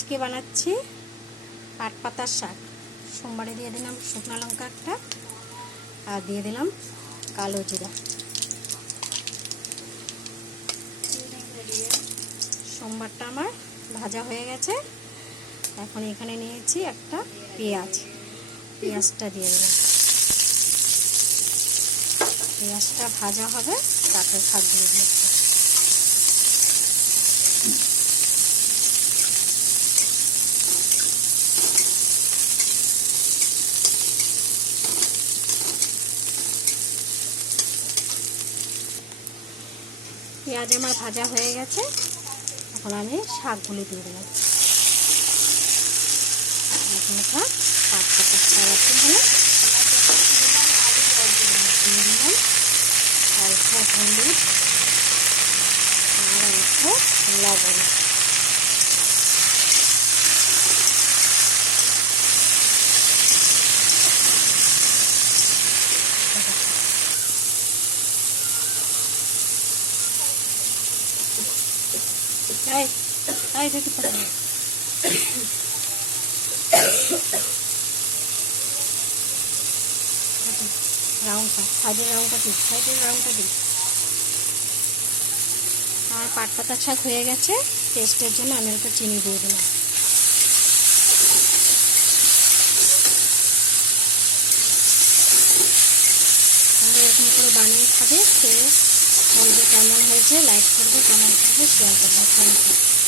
আজকে বানাচ্ছি পাট পাতার শাক। সোমবারে দিয়ে দিলাম শুকনো লঙ্কা একটা, আর দিয়ে দিলাম কালো জিরা। সোমবারটা আমার ভাজা হয়ে গেছে। এখন এখানে নিয়েছি একটা পেঁয়াজ, পেঁয়াজটা দিয়ে দিলাম। পেঁয়াজটা ভাজা হবে, তারপর শাকগুলো দিয়ে দিচ্ছি। পেঁয়াজ আমার ভাজা হয়ে গেছে, এখন আমি শাকগুলি দিয়ে দিলাম। পাট পাতার শাক আছে, দিয়ে দিলাম অল্প হলুদ আর অল্প লবণ। দেখি রাউন্ডটা, সাইডের রাউন্ডটা দিই। আর পাট পাতার শাক হয়ে গেছে। টেস্টের জন্য আমি একটা চিনি দিয়ে দিলাম। তোমরা এরকম করে বানিয়ে খাবে, খেয়ে বলবে কেমন হয়েছে, লাইক করবে, কমেন্ট করবে, শেয়ার করবে। Thank you.